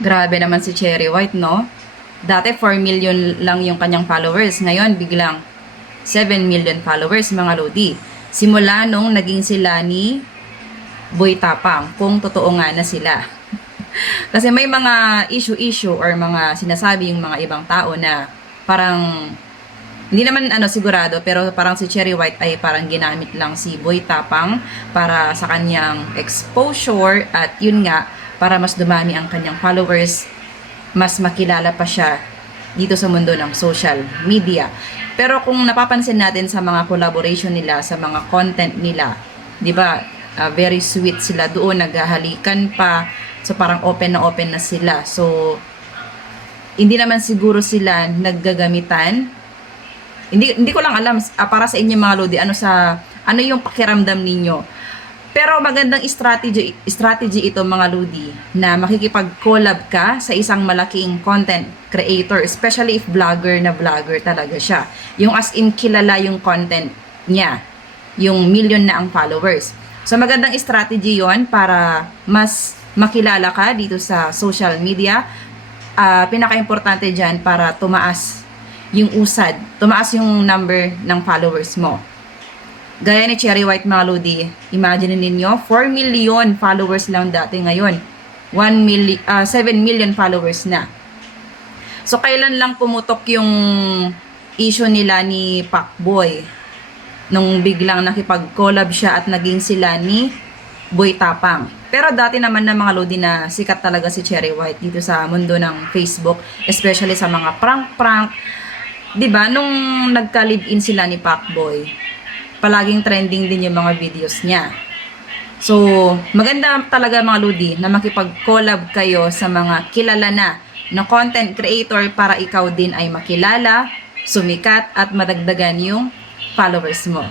Grabe naman si Cherry White, no? Dati 4 million lang yung kanyang followers. Ngayon, biglang 7 million followers, mga lodi. Simula nung naging sila ni Boy Tapang, kung totoo nga na sila. Kasi may mga issue-issue or mga sinasabi yung mga ibang tao na parang hindi naman sigurado, pero parang si Cherry White ay parang ginamit lang si Boy Tapang para sa kanyang exposure at yun nga, para mas dumami ang kanyang followers, mas makilala pa siya dito sa mundo ng social media. Pero kung napapansin natin sa mga collaboration nila, sa mga content nila, 'di ba? Very sweet sila doon, naghahalikan pa. So parang open na sila. So hindi naman siguro sila naggagamitan. Hindi ko lang alam para sa inyo mga lodi ano yung pakiramdam ninyo. Pero magandang strategy ito mga lodi na makikipag-collab ka sa isang malaking content creator, especially if vlogger talaga siya. Yung as in kilala yung content niya, yung million na ang followers. So magandang strategy 'yon para mas makilala ka dito sa social media. Pinaka-importante diyan para tumaas yung usad, tumaas yung number ng followers mo. Gaya ni Cherry White mga lodi, imagine ninyo, 4 million followers lang dati, ngayon 7 million followers na. So kailan lang pumutok yung issue nila ni Pacboy? Nung biglang nakipag-collab siya at naging sila ni Boy Tapang. Pero dati naman na mga lodi na sikat talaga si Cherry White dito sa mundo ng Facebook, especially sa mga prank-prank. 'Di ba nung nagka-live-in sila ni Pacboy, palaging trending din yung mga videos niya. So, maganda talaga mga lodi na makipag-collab kayo sa mga kilala na content creator para ikaw din ay makilala, sumikat at madagdagan yung followers mo.